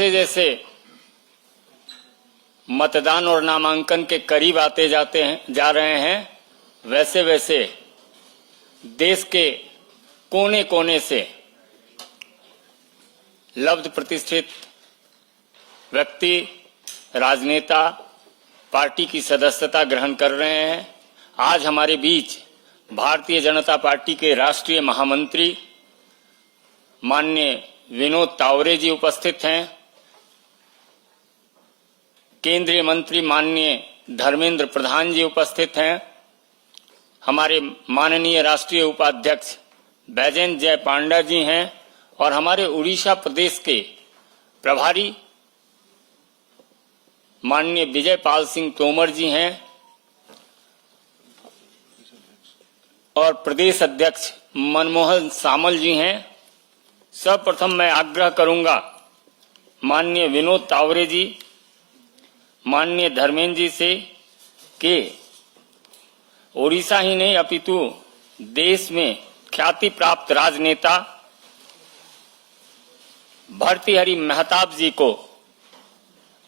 जैसे जैसे मतदान और नामांकन के करीब आते जा रहे हैं, वैसे वैसे देश के कोने कोने से लब्ध प्रतिष्ठित व्यक्ति, राजनेता पार्टी की सदस्यता ग्रहण कर रहे हैं। आज हमारे बीच भारतीय जनता पार्टी के राष्ट्रीय महामंत्री माननीय विनोद तावरे जी उपस्थित हैं। केंद्रीय मंत्री माननीय धर्मेंद्र प्रधान जी उपस्थित हैं। हमारे माननीय राष्ट्रीय उपाध्यक्ष बैजयंत जय पांडा जी हैं और हमारे उड़ीसा प्रदेश के प्रभारी माननीय विजय पाल सिंह तोमर जी हैं और प्रदेश अध्यक्ष मनमोहन सामल जी हैं। सर्वप्रथम मैं आग्रह करूंगा माननीय विनोद तावरे जी, माननीय धर्मेंद्र जी से कि ओडिशा ही नहीं अपितु देश में ख्याति प्राप्त राजनेता भर्तृहरि महताब जी को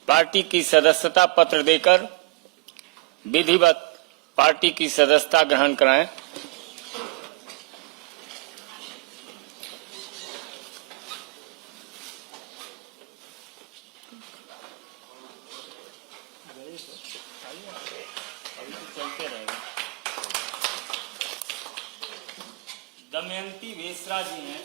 पार्टी की सदस्यता पत्र देकर विधिवत पार्टी की सदस्यता ग्रहण कराएं। दमयंती बेसरा जी हैं।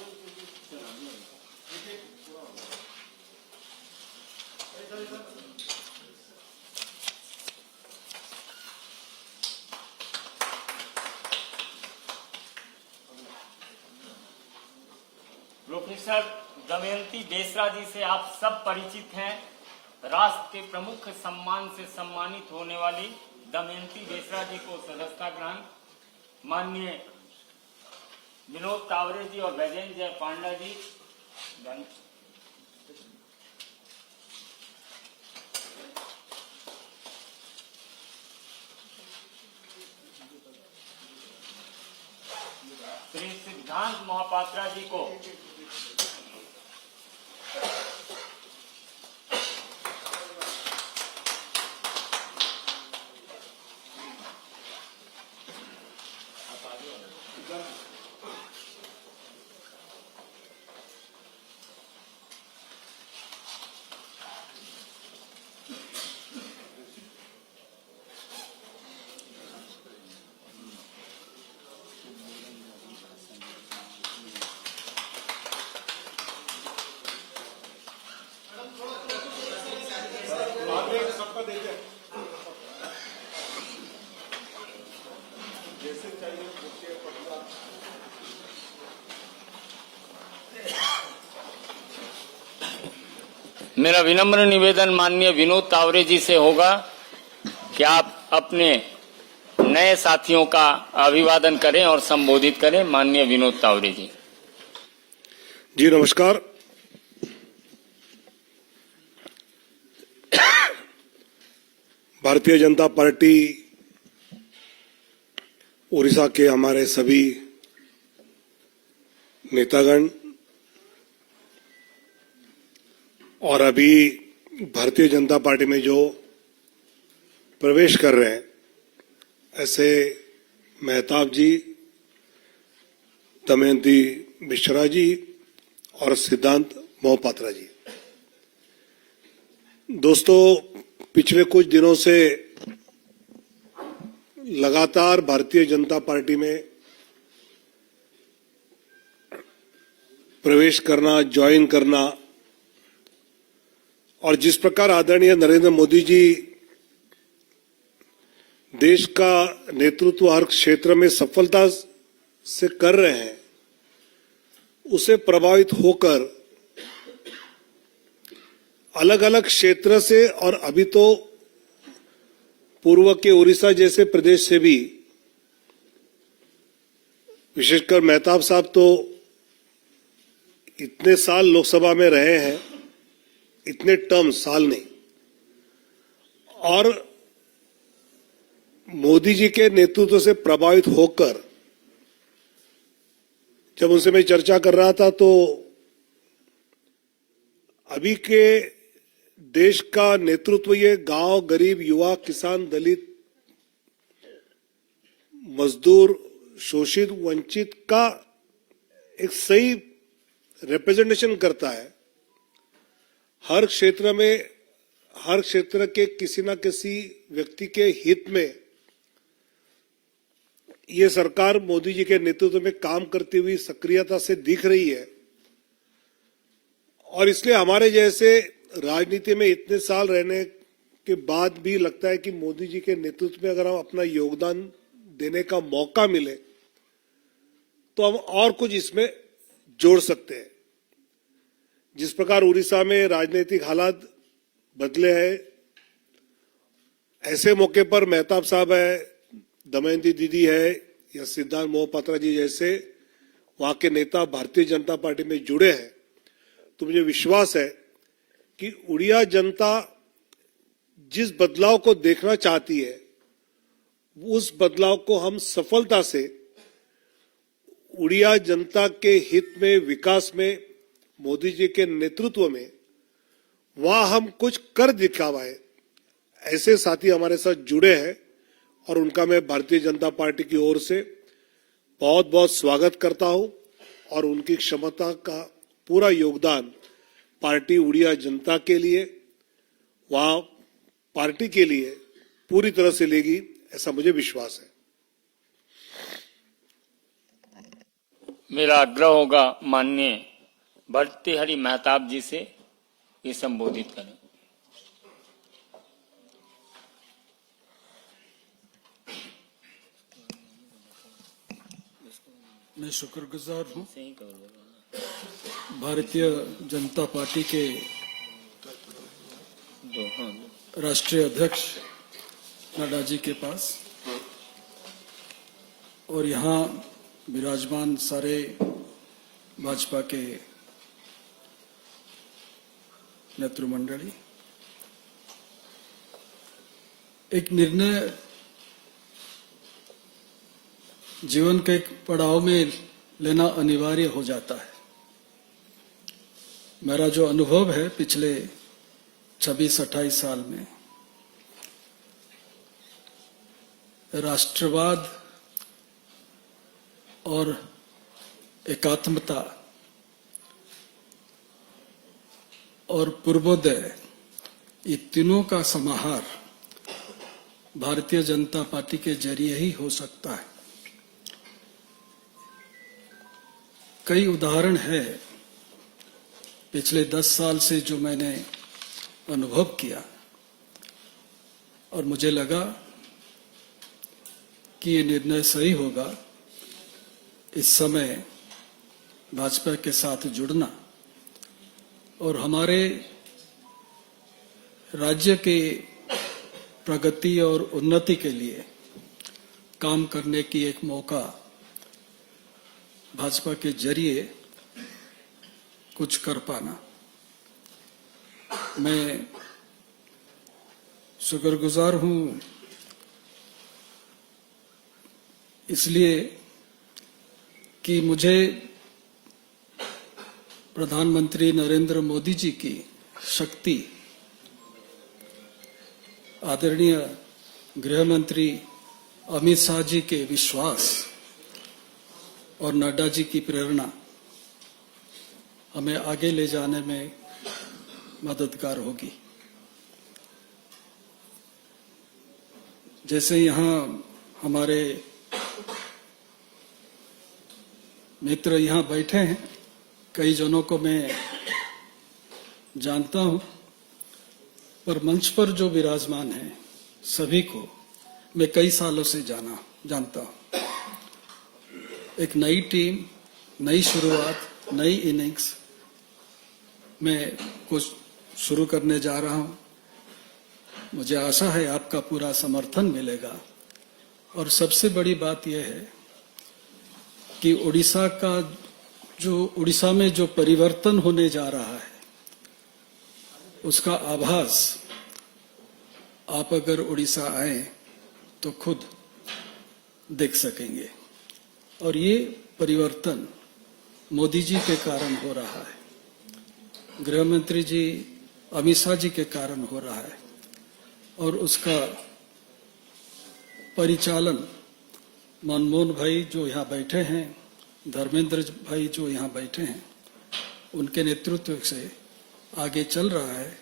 प्रोफेसर दमयंती बेसरा जी से आप सब परिचित हैं। राष्ट्र के प्रमुख सम्मान से सम्मानित होने वाली दमयंती बेसरा जी को सदस्यता ग्रहण माननीय विनोद तावरे जी और बैजयंत जय पांडा जी श्री सिद्धांत महापात्रा जी को मेरा विनम्र निवेदन माननीय विनोद तावरे जी से होगा कि आप अपने नए साथियों का अभिवादन करें और संबोधित करें। माननीय विनोद तावरे जी। जी नमस्कार। भारतीय जनता पार्टी उड़ीसा के हमारे सभी नेतागण और अभी भारतीय जनता पार्टी में जो प्रवेश कर रहे हैं, ऐसे महताब जी, दमयंती बेसरा जी और सिद्धांत महापात्रा जी। दोस्तों, पिछले कुछ दिनों से लगातार भारतीय जनता पार्टी में प्रवेश करना, ज्वाइन करना और जिस प्रकार आदरणीय नरेंद्र मोदी जी देश का नेतृत्व हर क्षेत्र में सफलता से कर रहे हैं, उसे प्रभावित होकर अलग अलग क्षेत्र से और अभी तो पूर्व के उड़ीसा जैसे प्रदेश से भी, विशेषकर महताब साहब तो इतने साल लोकसभा में रहे हैं, इतने टर्म साल नहीं, और मोदी जी के नेतृत्व से प्रभावित होकर जब उनसे मैं चर्चा कर रहा था तो अभी के देश का नेतृत्व ये गांव, गरीब, युवा, किसान, दलित, मजदूर, शोषित, वंचित का एक सही रिप्रेजेंटेशन करता है। हर क्षेत्र में, हर क्षेत्र के किसी न किसी व्यक्ति के हित में ये सरकार मोदी जी के नेतृत्व में काम करती हुई सक्रियता से दिख रही है। और इसलिए हमारे जैसे राजनीति में इतने साल रहने के बाद भी लगता है कि मोदी जी के नेतृत्व में अगर हम अपना योगदान देने का मौका मिले तो हम और कुछ इसमें जोड़ सकते हैं। जिस प्रकार उड़ीसा में राजनीतिक हालात बदले हैं, ऐसे मौके पर मेहताब साहब है, दमयंती दीदी है या सिद्धार्थ मोहपात्रा जी जैसे वहां के नेता भारतीय जनता पार्टी में जुड़े हैं, तो मुझे विश्वास है कि उड़िया जनता जिस बदलाव को देखना चाहती है उस बदलाव को हम सफलता से उड़िया जनता के हित में, विकास में, मोदी जी के नेतृत्व में वहां हम कुछ कर दिखावाए। ऐसे साथी हमारे साथ जुड़े हैं और उनका मैं भारतीय जनता पार्टी की ओर से बहुत बहुत स्वागत करता हूं और उनकी क्षमता का पूरा योगदान पार्टी उड़िया जनता के लिए, वहां पार्टी के लिए पूरी तरह से लेगी, ऐसा मुझे विश्वास है। मेरा आग्रह होगा माननीय भर्तृहरि मेहताब जी से ये संबोधित करें। मैं शुक्रगुजार हूं भारतीय जनता पार्टी के राष्ट्रीय अध्यक्ष नड्डा जी के पास और यहाँ विराजमान सारे भाजपा के नेतृमंडली। एक निर्णय जीवन के एक पड़ाव में लेना अनिवार्य हो जाता है। मेरा जो अनुभव है पिछले 26-28 साल में, राष्ट्रवाद और एकात्मता और पूर्वोदय, ये तीनों का समाहार भारतीय जनता पार्टी के जरिए ही हो सकता है। कई उदाहरण है पिछले 10 साल से जो मैंने अनुभव किया और मुझे लगा कि ये निर्णय सही होगा इस समय भाजपा के साथ जुड़ना और हमारे राज्य के प्रगति और उन्नति के लिए काम करने की एक मौका भाजपा के जरिए कुछ कर पाना। मैं शुक्रगुजार हूं इसलिए कि मुझे प्रधानमंत्री नरेंद्र मोदी जी की शक्ति, आदरणीय गृह मंत्री अमित शाह जी के विश्वास और नड्डा जी की प्रेरणा हमें आगे ले जाने में मददगार होगी। जैसे यहाँ हमारे मित्र यहाँ बैठे हैं, कई जनों को मैं जानता हूँ, पर मंच पर जो विराजमान हैं सभी को मैं कई सालों से जानता हूँ। एक नई टीम, नई शुरुआत, नई इनिंग्स में कुछ शुरू करने जा रहा हूँ। मुझे आशा है आपका पूरा समर्थन मिलेगा और सबसे बड़ी बात यह है कि उड़ीसा में जो परिवर्तन होने जा रहा है उसका आभास आप अगर उड़ीसा आए तो खुद देख सकेंगे और ये परिवर्तन मोदी जी के कारण हो रहा है। गृह मंत्री जी अमित शाह जी के कारण हो रहा है और उसका परिचालन मनमोहन भाई जो यहाँ बैठे हैं, धर्मेंद्र भाई जो यहाँ बैठे हैं, उनके नेतृत्व से आगे चल रहा है।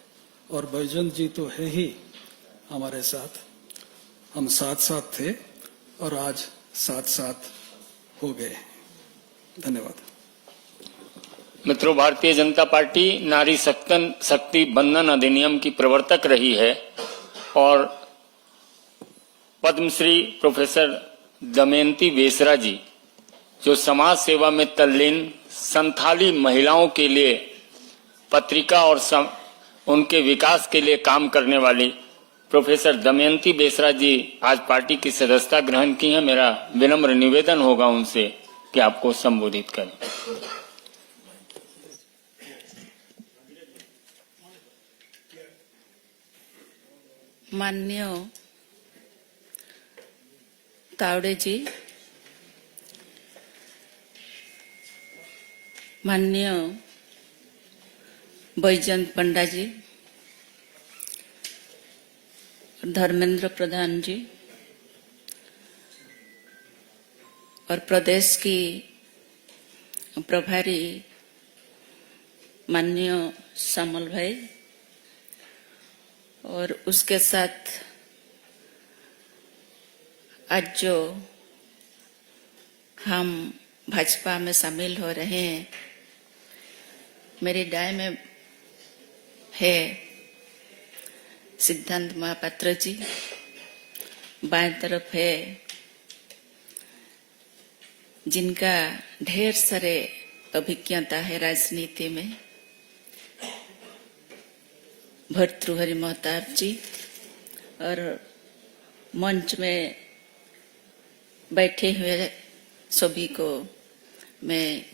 और बैजंत जी तो है ही हमारे साथ, हम साथ साथ थे और आज साथ साथ हो गए। धन्यवाद। मित्रों, भारतीय जनता पार्टी नारी शक्ति बंधन अधिनियम की प्रवर्तक रही है और पद्मश्री प्रोफेसर दमयंती बेसरा जी जो समाज सेवा में तल्लीन संथाली महिलाओं के लिए पत्रिका और उनके विकास के लिए काम करने वाली प्रोफेसर दमयंती बेसरा जी आज पार्टी की सदस्यता ग्रहण की है। मेरा विनम्र निवेदन होगा उनसे कि आपको संबोधित करें। माननीय तावड़े जी, माननीय बैजंत पंडा जी, धर्मेंद्र प्रधान जी और प्रदेश की प्रभारी माननीय श्यामल भाई और उसके साथ आज जो हम भाजपा में शामिल हो रहे हैं, मेरी दाएं में है सिद्धांत महापात्र जी, बाएं तरफ है जिनका ढेर सारे अभिज्ञता है राजनीति में, भर्तृहरि महताब जी, और मंच में बैठे हुए सभी को मैं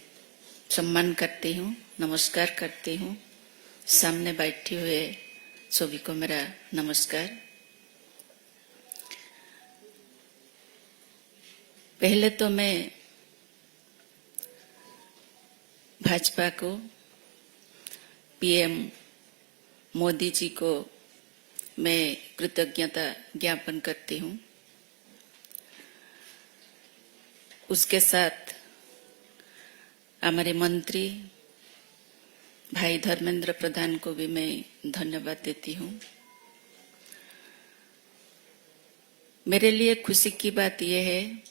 सम्मान करती हूँ, नमस्कार करती हूँ। सामने बैठे हुए सभी को मेरा नमस्कार। पहले तो मैं भाजपा को, पीएम मोदी जी को मैं कृतज्ञता ज्ञापन करती हूँ। उसके साथ हमारे मंत्री भाई धर्मेंद्र प्रधान को भी मैं धन्यवाद देती हूँ। मेरे लिए खुशी की बात यह है,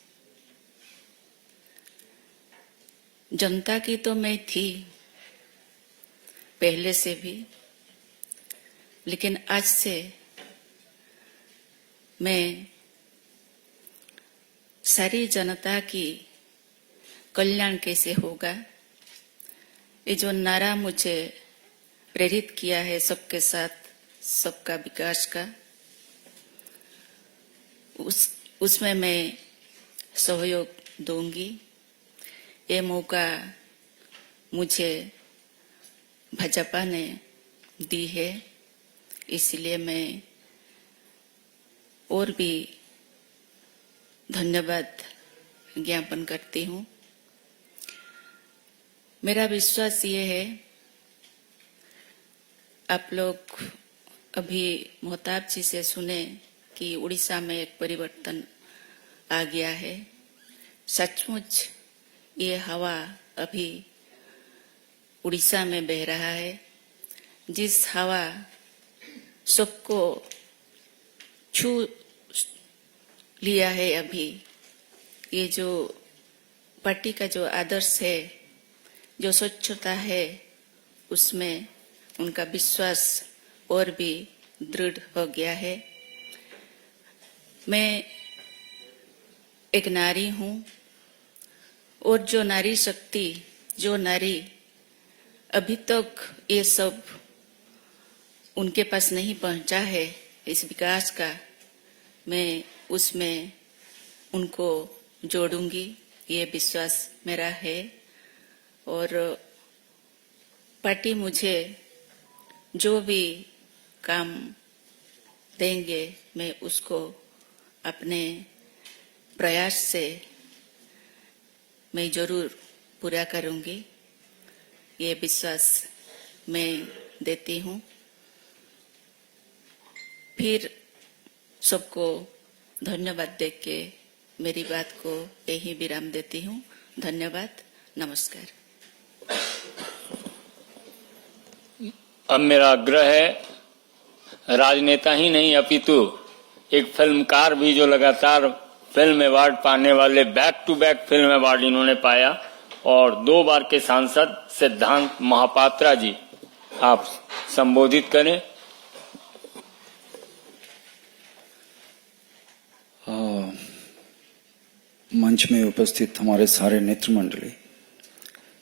जनता की तो मैं थी पहले से भी, लेकिन आज से मैं सारी जनता की कल्याण कैसे होगा, ये जो नारा मुझे प्रेरित किया है सबके साथ सबका विकास का, उसमें मैं सहयोग दूंगी। ये मौका मुझे भाजपा ने दी है, इसलिए मैं और भी धन्यवाद ज्ञापन करती हूँ। मेरा विश्वास ये है, आप लोग अभी महताब जी से सुने कि उड़ीसा में एक परिवर्तन आ गया है। सचमुच ये हवा अभी उड़ीसा में बह रहा है, जिस हवा सबको छू लिया है। अभी ये जो पार्टी का जो आदर्श है, जो स्वच्छता है, उसमें उनका विश्वास और भी दृढ़ हो गया है। मैं एक नारी हूँ और जो नारी शक्ति, जो नारी अभी तक ये सब उनके पास नहीं पहुंचा है इस विकास का, मैं उसमें उनको जोड़ूंगी, ये विश्वास मेरा है। और पार्टी मुझे जो भी काम देंगे मैं उसको अपने प्रयास से मैं जरूर पूरा करूंगी, ये विश्वास मैं देती हूँ। फिर सबको धन्यवाद दे के मेरी बात को यही विराम देती हूँ। धन्यवाद, नमस्कार। अब मेरा आग्रह है, राजनेता ही नहीं अपितु एक फिल्मकार भी, जो लगातार फिल्म अवार्ड पाने वाले, back to back film award इन्होंने पाया, और 2 बार के सांसद सिद्धांत महापात्रा जी, आप संबोधित करें। मंच में उपस्थित हमारे सारे नेतृ मंडली,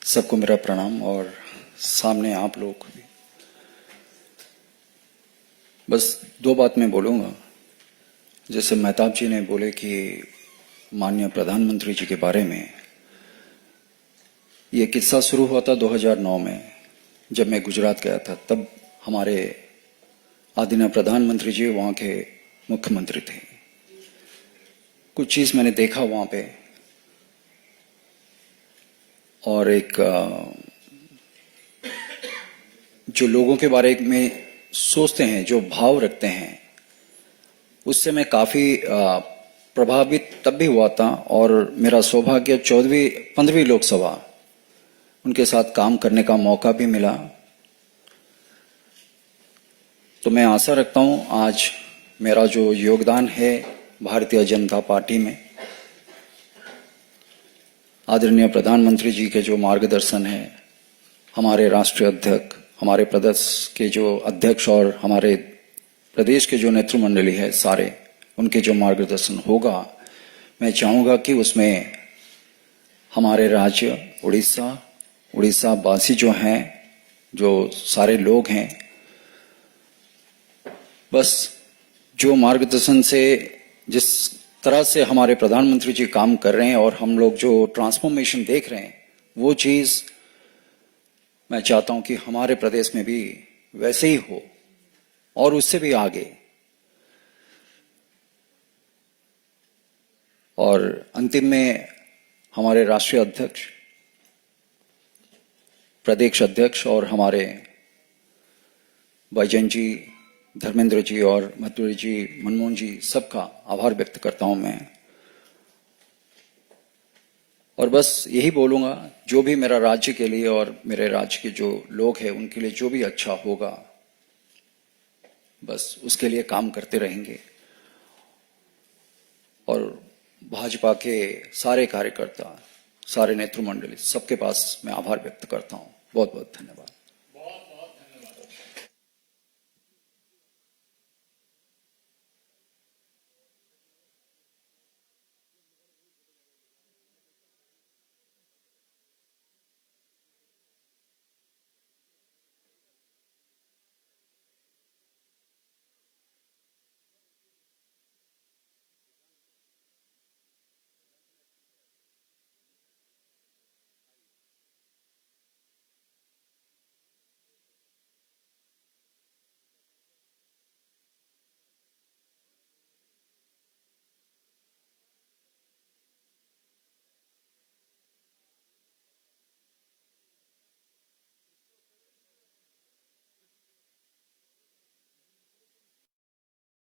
सबको मेरा प्रणाम, और सामने आप लोग भी। बस 2 बात मैं बोलूंगा। जैसे मेहताब जी ने बोले कि माननीय प्रधानमंत्री जी के बारे में, ये किस्सा शुरू हुआ था 2009 में, जब मैं गुजरात गया था। तब हमारे आदरणीय प्रधानमंत्री जी वहाँ के मुख्यमंत्री थे। कुछ चीज मैंने देखा वहाँ पे, और एक जो लोगों के बारे में सोचते हैं, जो भाव रखते हैं, उससे मैं काफी प्रभावित तब भी हुआ था। और मेरा सौभाग्य 15वीं लोकसभा उनके साथ काम करने का मौका भी मिला। तो मैं आशा रखता हूं आज मेरा जो योगदान है भारतीय जनता पार्टी में, आदरणीय प्रधानमंत्री जी के जो मार्गदर्शन है, हमारे राष्ट्रीय अध्यक्ष, हमारे प्रदेश के जो अध्यक्ष और हमारे प्रदेश के जो नेतृमंडली है सारे, उनके जो मार्गदर्शन होगा, मैं चाहूंगा कि उसमें हमारे राज्य उड़ीसा वासी जो हैं, जो सारे लोग हैं, बस जो मार्गदर्शन से, जिस तरह से हमारे प्रधानमंत्री जी काम कर रहे हैं और हम लोग जो ट्रांसफॉर्मेशन देख रहे हैं, वो चीज मैं चाहता हूं कि हमारे प्रदेश में भी वैसे ही हो और उससे भी आगे। और अंतिम में हमारे राष्ट्रीय अध्यक्ष, प्रदेश अध्यक्ष और हमारे बैजयंत जी, धर्मेंद्र जी और मथुरी जी, मनमोहन जी, सबका आभार व्यक्त करता हूं मैं। और बस यही बोलूंगा, जो भी मेरा राज्य के लिए और मेरे राज्य के जो लोग हैं उनके लिए जो भी अच्छा होगा, बस उसके लिए काम करते रहेंगे। और भाजपा के सारे कार्यकर्ता, सारे नेतृमंडली, सबके पास मैं आभार व्यक्त करता हूं। बहुत बहुत धन्यवाद।